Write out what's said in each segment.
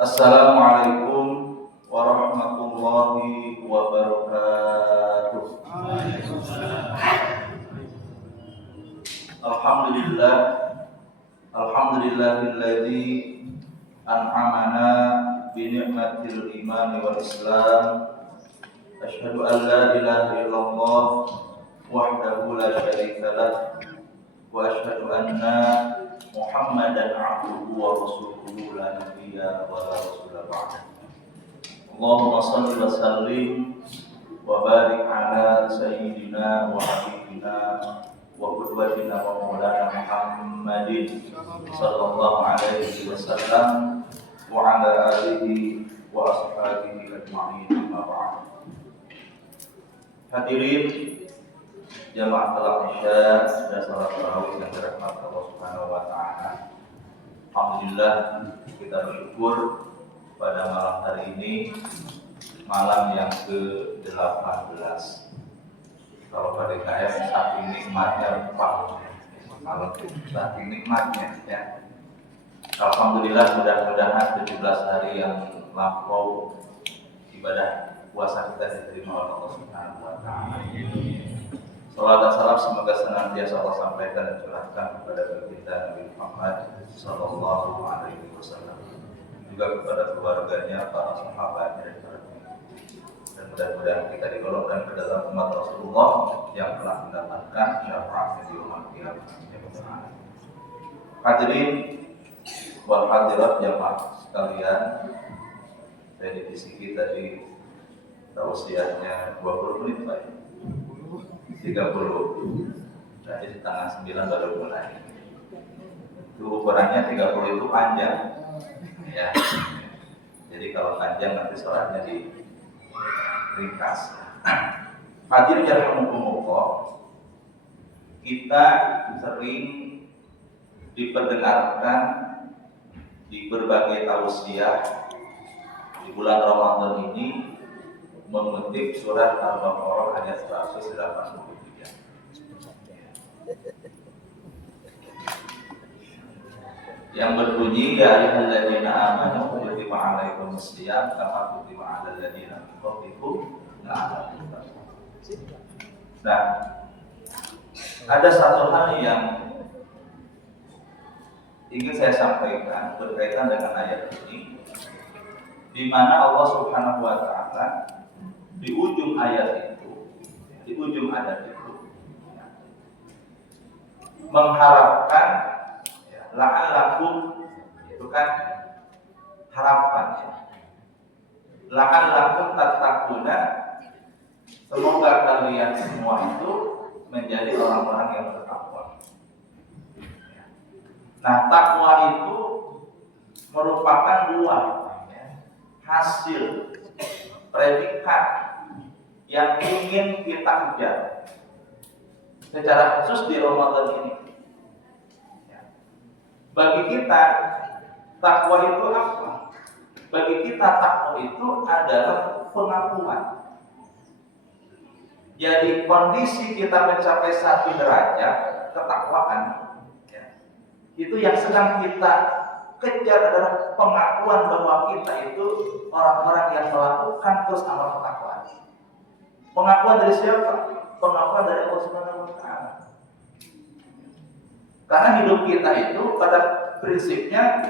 Assalamualaikum warahmatullahi wabarakatuh. Alhamdulillah, alhamdulillahilladzi an'amana bi ni'matil iman wal islam. Asyhadu an la ilaha illallah wahdahu la syarika lah wa asyhadu anna Muhammadan abduhu wa rasuluhu la nabiyya wa la rasula ba'da. Allahumma shalli wa sallim wa barik ala sayyidina wa habibina wa qudwatina wa maulana Muhammadin sallallahu alaihi wasallam wa ala alihi wa ashabihi ajma'in, amma ba'd. Hadirin jamaah salat Isya dan salat tarawih yang dirahmati Allah Subhanahu wa taala. Alhamdulillah, kita bersyukur pada malam hari ini, malam yang ke-18. Kalau pada KF saking nikmatnya kalau saking nikmatnya ya. Alhamdulillah, mudah-mudahan 17 hari yang lampau ibadah puasa kita diterima oleh Allah Subhanahu wa taala. Salawat dan salam semoga senantiasa Allah sampaikan dan curahkan kepada baginda Nabi Muhammad sallallahu alaihi wasallam, juga kepada keluarganya, para sahabatnya, dan mudah-mudahan kita digolongkan ke dalam umat Rasulullah yang telah mendapatkan syafaat di yaumul qiyamah. Hadirin wal hadirat jamaah sekalian, prediksi kita di tausiahnya 20 menit Pak. 30, jadi setengah 9 baru mulai. Itu ukurannya 30 itu panjang ya. Jadi kalau panjang nanti sholatnya diringkas. Hadirin rahimakumullah, kita sering diperdengarkan di berbagai tausiah di bulan Ramadan ini mengutip surat Al-Baqarah ayat 183 yang berbunyi, ya ayyuhalladzina amanu kutiba alaikumus shiyam kama kutiba alal ladzina min qablikum la'allakum tattaqun. Nah, ada satu hal yang ingin saya sampaikan berkaitan dengan ayat ini, di mana Allah Subhanahu wa taala di ujung ayat itu, mengharapkan la'allakum, itu kan harapan ya. La'allakum tattaquna, semoga kalian semua itu menjadi orang-orang yang bertakwa. Nah, takwa itu merupakan buah hasil predikat yang ingin kita kejar secara khusus di Ramadan ini. Bagi kita takwa itu apa? Bagi kita takwa itu adalah pengakuan. Jadi kondisi kita mencapai satu derajat ketakwaan ya, itu yang sedang kita kejar adalah pengakuan bahwa kita itu orang-orang yang melakukan terus amal ketakwaan. Pengakuan dari siapa? Pengakuan dari Allah Subhanahu wa taala. Karena hidup kita itu pada prinsipnya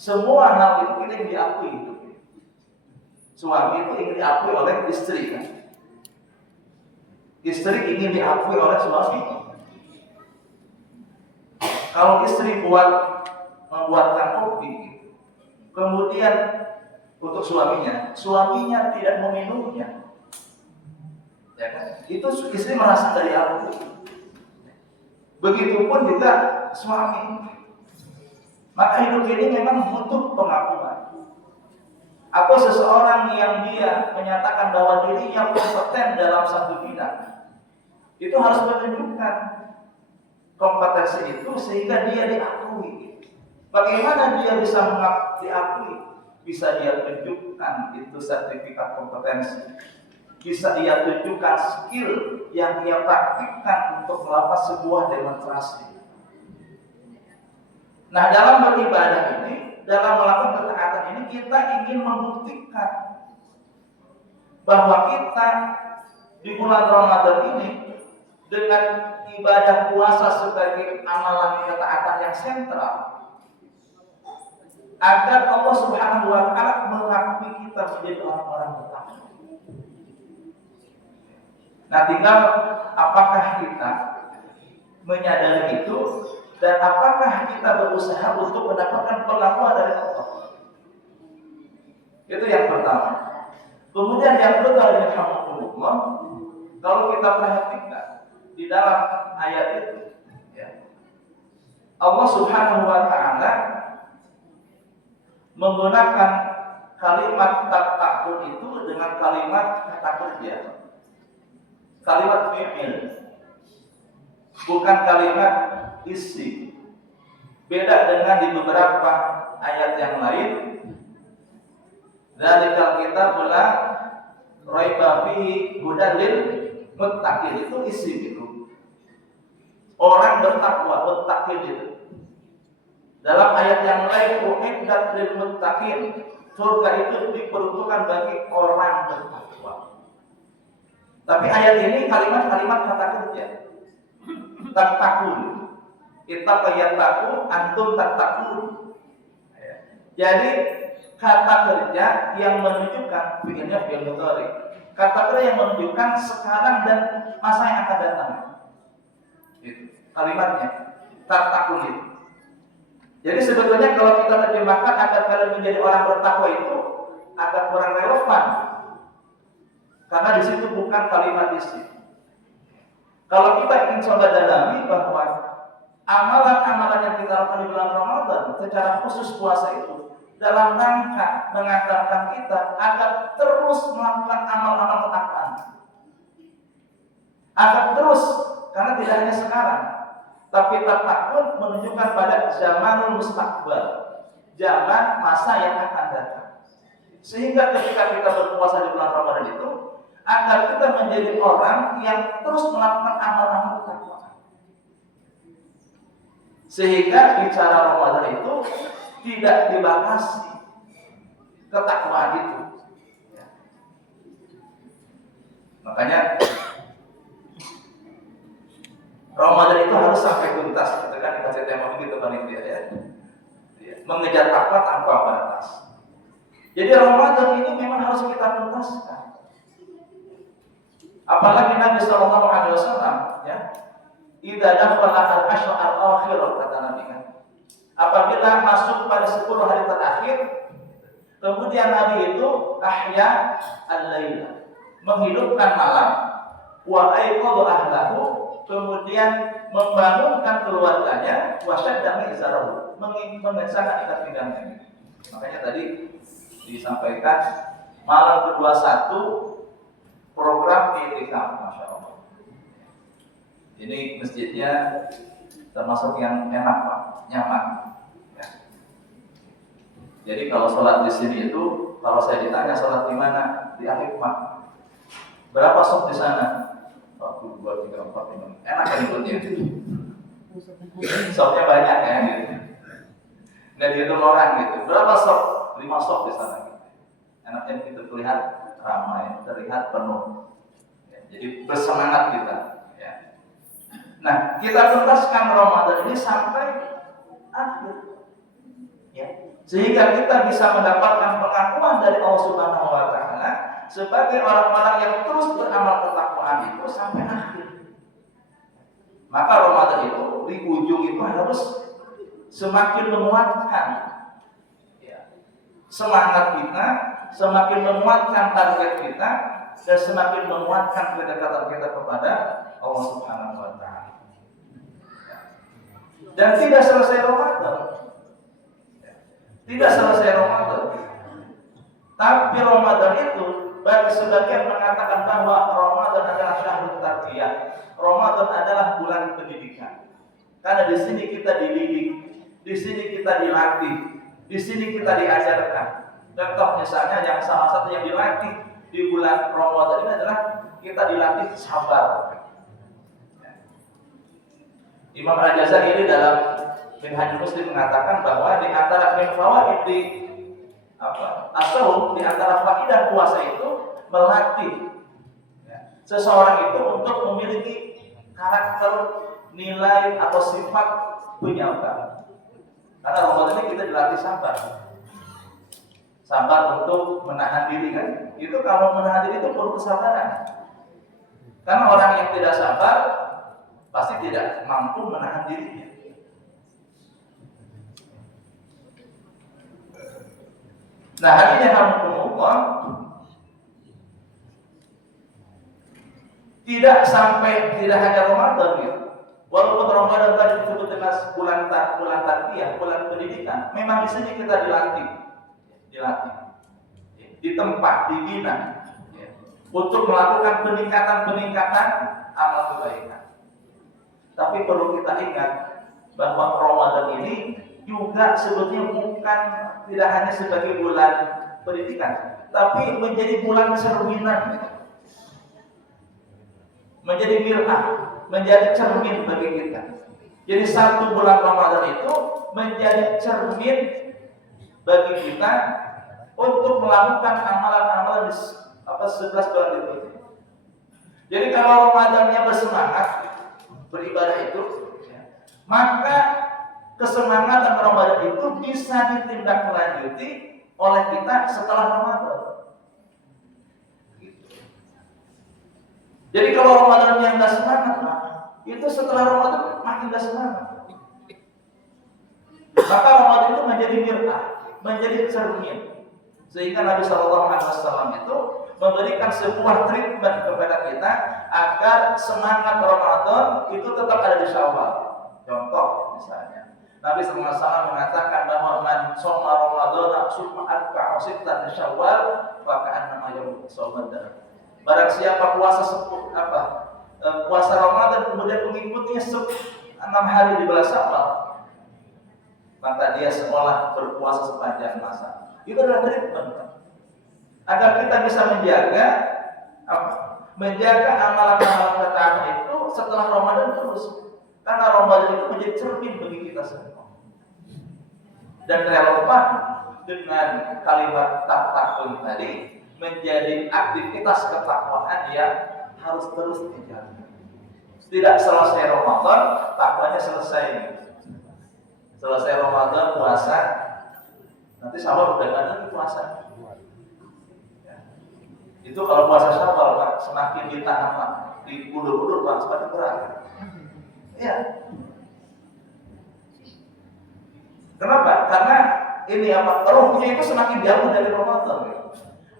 semua hal itu ingin diakui hidup. Suami itu ingin diakui oleh istri kan? Istri ingin diakui oleh suami. Kalau istri membuatkan kopi, kemudian untuk suaminya tidak meminumnya, ya kan? Itu istri merasa dari aku. Begitupun juga suami. Maka hidup ini memang untuk pengakuan. Apa seseorang yang dia menyatakan bahwa dirinya kompeten dalam satu bidang, itu harus menunjukkan kompetensi itu sehingga dia diakui. Bagaimana dia bisa diakui? Bisa dia tunjukkan itu sertifikat kompetensi. Bisa dia tunjukkan skill yang dia praktikkan untuk melakukan sebuah demonstrasi. Nah, dalam beribadah ini, dalam melakukan ketaatan ini, kita ingin membuktikan bahwa kita di bulan Ramadan ini dengan ibadah puasa sebagai amalan ketaatan yang sentral, agar Allah Subhanahu wa taala mengakui kita menjadi orang-orang bertakwa. Nah, tinggal apakah kita menyadari itu dan apakah kita berusaha untuk mendapatkan pengakuan dari Allah. Itu yang pertama. Kemudian yang kedua, alhamdulillah, kalau kita perhatikan di dalam ayat itu, ya, Allah Subhanahu wa taala menggunakan kalimat tatakun itu dengan kalimat kata kerja, kalimat fi'il, bukan kalimat isi. Beda dengan di beberapa ayat yang lain. Dzalikal kitabul la raiba fihi hudal lil muttaqin, itu isi gitu. Orang bertakwa, muttaqin itu. Dalam ayat yang lain, uiddat lil muttaqin, surga itu diperuntukkan bagi orang bertakwa. Tapi ayat ini kalimat-kalimat kata kerja. Tatakun, ittaqayattaqu antum tatakun. Jadi kata kerja yang menunjukkan fi'ilnya fi'il mudhari. Kata kerja yang menunjukkan sekarang dan masa yang akan datang. Itu kalimatnya tatakun itu. Jadi sebetulnya kalau kita terjemahkan agar kalian menjadi orang bertakwa itu agak kurang relevan. Karena di situ bukan kalimat isi. Kalau kita ingin coba dalami bahwa amalan-amalan yang kita lakukan di bulan Ramadan, secara khusus puasa itu, dalam rangka mengantarkan kita agar terus melakukan amal-amal ketaatan. Agar terus, karena tidak hanya sekarang, tapi tatakun menunjukkan pada zamanul mustaqbal, zaman masa yang akan datang. Sehingga ketika kita berpuasa di bulan Ramadan itu, agar kita menjadi orang yang terus melakukan amal-amal ketakwaan. Sehingga bicara Ramadan itu tidak dibatasi ketakwaan itu. Ya. Makanya Ramadan itu harus sampai tuntas. Kita kan dikasih tema begitu panitia ya. Mengejar takwa tanpa batas. Jadi Ramadan ini memang harus kita tuntaskan. Apalagi Nabi Sallallahu Alaihi Wasallam, ya, idza dakhala al-ashr al-akhir, kata Nabi kan. Apabila masuk pada 10 hari terakhir, kemudian Nabi itu ahya al-laila, menghidupkan malam, wa aiqadha ahlahu, kemudian membangunkan keluarganya, wa syadda izarahu, mengencangkan ikat pinggangnya. Makanya tadi disampaikan malam ke-21 program i'tikaf, Masya Allah. Ini masjidnya termasuk yang enak Pak, nyaman. Ya. Jadi kalau sholat di sini itu, kalau saya ditanya sholat di mana, di Al-Hikmah, berapa sok di sana? 1, 2, 3, 4, 5. Enak kan ikutnya? Soknya banyak ya, gitu. Nggak dihitung orang gitu. Berapa sok? 5 sok di sana. Gitu. Enaknya gitu, terlihat ramai, terlihat penuh. Ya, jadi bersemangat kita. Ya. Nah, kita tuntaskan Ramadan ini sampai akhir. Ya. Sehingga kita bisa mendapatkan pengakuan dari Allah Subhanahu wa taala sebagai orang-orang yang terus beramal ketakwaan itu sampai akhir. Maka Ramadan itu di ujung itu harus semakin menguatkan ya, semangat kita, semakin menguatkan target kita, dan semakin menguatkan kedekatan kita kepada Allah Subhanahu wa taala. Dan tidak selesai Ramadan. Tidak selesai Ramadan. Tapi Ramadan itu bagi sebagian mengatakan bahwa Ramadan adalah syahrul tarbiyah. Ramadan adalah bulan pendidikan. Karena di sini kita dididik, di sini kita dilatih, di sini kita diajarkan. Contoh misalnya yang salah satu yang dilatih di bulan Ramadan ini adalah kita dilatih sabar. Imam Al-Ghazali dalam Minhajul Muslim mengatakan bahwa di antara min fawaid di as-shaum, di antara faedah puasa itu melatih seseorang itu untuk memiliki karakter, nilai atau sifat penyabar. Karena Ramadan ini kita dilatih sabar. Sabar untuk menahan diri kan. Itu kalau menahan diri itu perlu kesabaran. Karena orang yang tidak sabar pasti tidak mampu menahan dirinya. Nah, hari ini alhamdulillah tidak hanya Ramadan gitu. Walaupun Ramadan tadi disebut dengan bulan tarbiyah, bulan pendidikan, memang di sini kita dilatih, di tempat, dibina, untuk melakukan peningkatan amal kebaikan. Tapi perlu kita ingat bahwa Ramadan ini juga sebetulnya bukan tidak hanya sebagai bulan pendidikan, tapi menjadi bulan cerminan, menjadi mir'ah, menjadi cermin bagi kita. Jadi satu bulan Ramadan itu menjadi cermin bagi kita untuk melakukan amalan-amalan di 11 bulan itu. Jadi kalau Ramadannya bersemangat beribadah itu, maka kesemangatan Ramadan itu bisa ditindaklanjuti oleh kita setelah Ramadan. Jadi kalau Ramadan yang nggak semangat, itu setelah Ramadan makin nggak semangat. Maka Ramadan itu menjadi mir'ah, menjadi cermin, sehingga Nabi SAW itu memberikan sebuah treatment kepada kita agar semangat Ramadan itu tetap ada di Syawal. Contoh misalnya, Nabi SAW mengatakan bahwa man shoma Ramadan summa atba'ahu sittan min Syawal faka'annama yawma shawmadar. Barang siapa puasa Ramadan kemudian mengikutinya 6 hari di bulan Syawal, maka dia seolah berpuasa sepanjang masa. Itu adalah treatment agar kita bisa menjaga amalan-amalan pertama itu setelah Ramadan terus. Karena Ramadan itu menjadi cermin bagi kita semua. Dan relevan dengan kalimat takwin tadi, menjadi aktivitas ketakwaan yang harus terus dijaga. Tidak selesai Ramadan, takwanya selesai. Selesai Ramadan puasa, nanti Syawal udah nggak ada puasa. Ya. Itu kalau puasa Syawal, Pak, semakin ditahan, Pak, diudur-udur, Pak, semakin berat. Ya. Kenapa? Karena ini ruhnya itu semakin jauh dari Ramadan. Ya.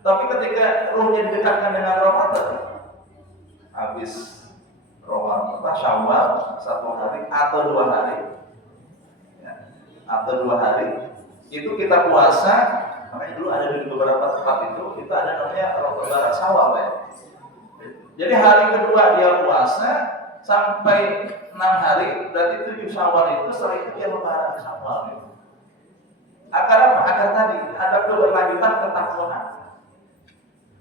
Tapi ketika ruhnya didekatkan dengan Ramadan, habis Ramadan, Syawal 1 hari atau 2 hari, itu kita puasa. Makanya dulu ada di beberapa tempat itu kita ada namanya Ramadan Syawal, ya. Jadi hari kedua dia puasa sampai 6 hari, berarti 7 Syawal itu setelah itu dia lebaran Syawal. Ya. Agar apa? Agar tadi ada keberlanjutan ketakwaan.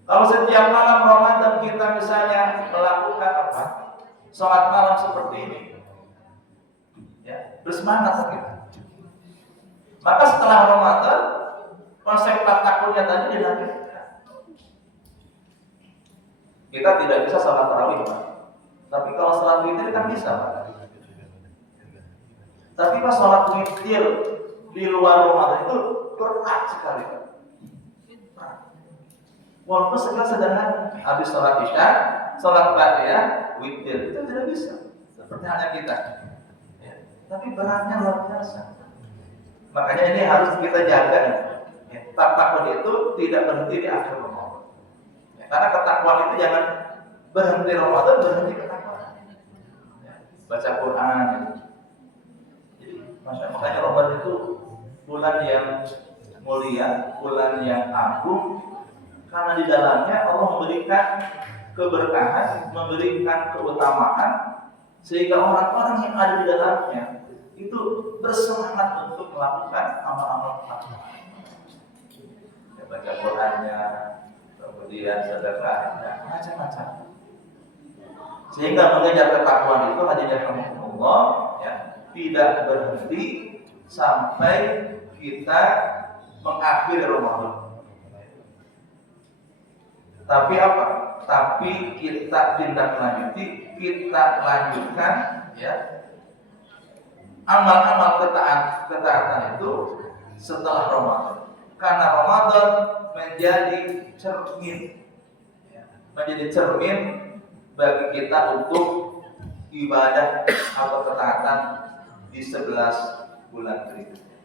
Kalau setiap malam Ramadan kita misalnya melakukan sholat malam seperti ini, ya, bersemangat kita. Maka setelah Ramadan, konsep takwinnya tadi dilanjutkan. Kita tidak bisa sholat tarawih, Pak. Tapi kalau sholat witir kan bisa, Pak. Tapi pas sholat witir di luar Ramadan itu berat sekali, Pak. Walaupun sederhana, habis sholat isya, sholat Fatihah, witir, itu tidak bisa. Seperti hanya kita. Ya. Tapi beratnya luar biasa. Makanya ini harus kita jaga. Ya. Takwin itu tidak berhenti di akhir Ramadan. Ya. Karena ketakwaan itu jangan berhenti Ramadan, berhenti ketakwaan. Ya. Baca Quran. Ya. Jadi, makanya Ramadan itu bulan yang mulia, bulan yang agung. Karena di dalamnya Allah memberikan keberkahan, memberikan keutamaan, sehingga orang-orang yang ada di dalamnya itu bersemangat untuk melakukan amal-amal ketakwaan. Ya, baca Qurannya, kemudian sedekahnya, macam-macam. Sehingga mengejar ketakwaan itu hadirin Allah, ya, tidak berhenti sampai kita mengakhiri Ramadan. Tapi apa? Tapi kita tindak lanjuti, kita lanjutkan ya amal-amal ketaatan itu setelah Ramadan. Karena Ramadan menjadi cermin, bagi kita untuk ibadah atau ketaatan di 11 bulan berikutnya.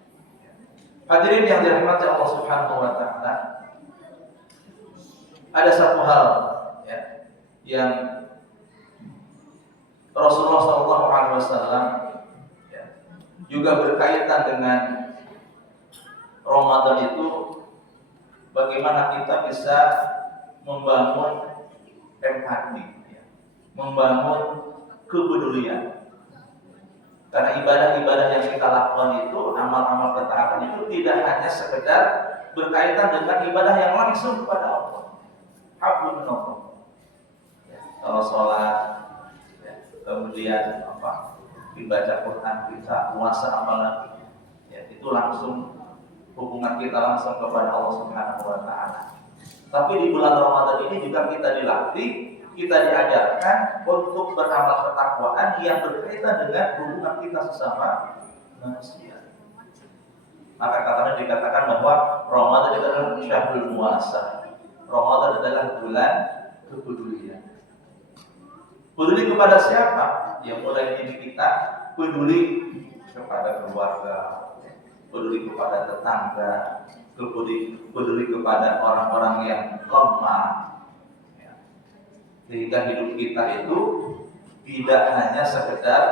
Hadirin yang dirahmati Allah Subhanahu wa taala, ada satu hal ya, yang Rasulullah SAW ya, juga berkaitan dengan Ramadan itu, bagaimana kita bisa membangun empati, ya, membangun kepedulian. Karena ibadah-ibadah yang kita lakukan itu, amal-amal ketaatan itu tidak hanya sekedar berkaitan dengan ibadah yang langsung kepada Allah. Hablum minallah. Ya, kalau sholat, ya, kemudian dibaca Quran, kita puasa apalagi, ya, itu langsung hubungan kita langsung kepada Allah Subhanahu wa taala. Tapi di bulan Ramadan ini juga kita dilatih, kita diajarkan untuk beramal ketakwaan yang berkaitan dengan hubungan kita sesama manusia. Maka katanya dikatakan bahwa Ramadan itu adalah syahrul muasa. Ramadan adalah bulan kepedulian. Peduli kepada siapa? Ya mulai dari kita peduli kepada keluarga, peduli kepada tetangga, peduli kepada orang-orang yang lemah. Sehingga hidup kita itu tidak hanya sekedar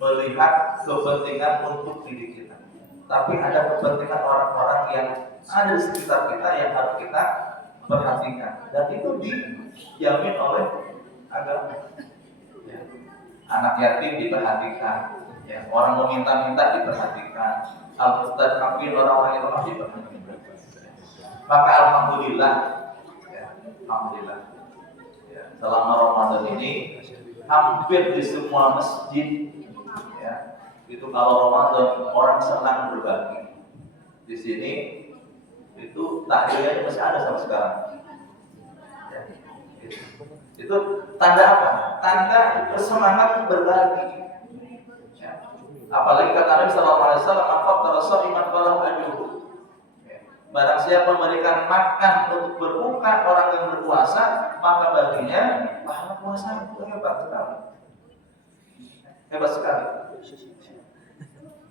melihat kepentingan untuk diri kita, tapi ada kepentingan orang-orang yang ada di sekitar kita yang harus kita perhatikan, dan itu dijamin oleh agama. Ya. Anak yatim diperhatikan, ya. Orang meminta-minta diperhatikan, al-mustad'afin, orang-orang yang lemah diperhatikan. Maka alhamdulillah, ya, alhamdulillah. Selama Ramadan ini hampir di semua masjid ya, itu kalau Ramadan orang senang berbagi. Di sini itu takjilnya masih ada sampai sekarang. Ya, itu tanda apa? Tanda bersemangat berbagi. Ya. Apalagi kata Nabi sallallahu alaihi wasallam, "Afaqara sha'iman falahu ajruhu." Barang siapa memberikan makan untuk berbuka orang yang berpuasa, maka baginya pahala puasa. Itu hebat sekali. Hebat sekali.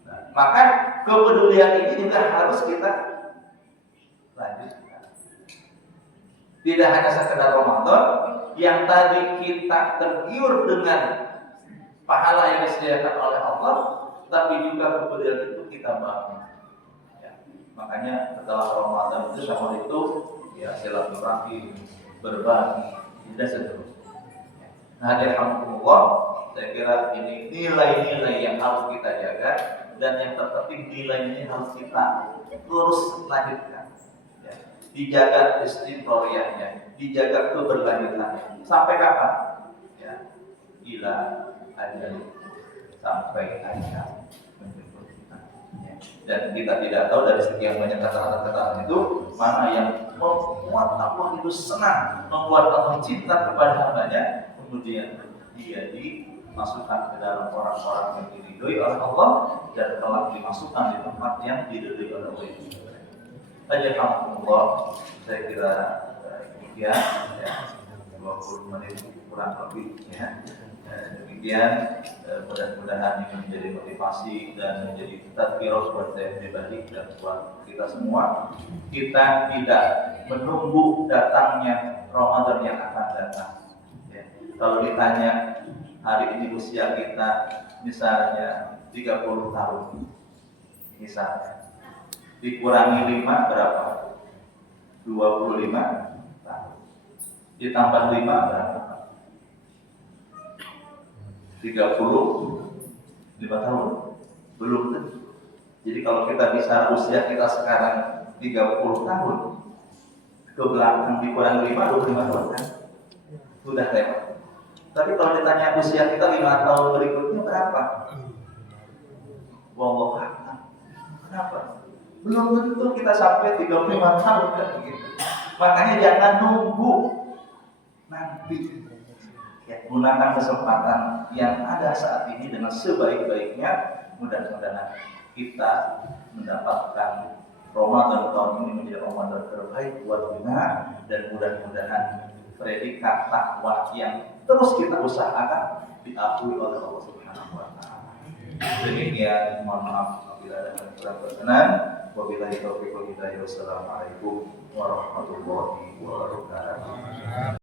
Nah, maka kepedulian ini juga harus kita lanjutkan. Tidak hanya sekedar Ramadan yang tadi kita tergiur dengan pahala yang disediakan oleh Allah, tapi juga kepedulian itu kita bangun. Makanya setelah Ramadan itu sama itu ya silaturahmi, berbagi, dan seterusnya. Nah, alhamdulillah, saya kira ini nilai-nilai yang harus kita jaga, dan yang terpenting nilai ini harus kita terus lanjutkan. Ya. Dijaga istiqomahnya, dijaga keberlanjutannya. Sampai kapan? Ya, ila ajal, sampai ajal. Dan kita tidak tahu dari sekian banyak kata-kata itu mana yang membuat Allah itu senang, membuat Allah cinta kepada hambanya, kemudian dia dimasukkan ke dalam orang-orang yang diridhoi oleh Allah dan telah dimasukkan di tempat yang diridhoi oleh Allah. Alhamdulillah, saya kira demikian ya, 20 menit kurang lebih ya. Demikian, mudah-mudahan ini menjadi motivasi dan menjadi tadkirah buat saya pribadi dan buat kita semua. Kita tidak menunggu datangnya Ramadan yang akan datang. Ya. Kalau ditanya hari ini usia kita misalnya 30 tahun, misalnya dikurangi 5 berapa? 25 tahun. Ditambah 5 berapa? 35 tahun. Belum tentu. Jadi kalau kita bisa usia kita sekarang 30 tahun, ke belakang dikurangi 5, 25 tahun kan? Sudah lewat. Tapi kalau ditanya usia kita 5 tahun berikutnya berapa? Wallahu a'lam. Kenapa? Belum tentu kita sampai 35 tahun kan begitu. Makanya jangan nunggu nanti. Ya, gunakan kesempatan yang ada saat ini dengan sebaik-baiknya. Mudah-mudahan kita mendapatkan Ramadan tahun ini menjadi Ramadan terbaik buat kita, dan mudah-mudahan predikat takwa yang terus kita usahakan diakui oleh Allah Subhanahu wa taala. Demikian, mohon maaf apabila ada kurang berkenan. Wabillahi taufiq wal hidayah. Wassalamualaikum warahmatullahi wabarakatuh.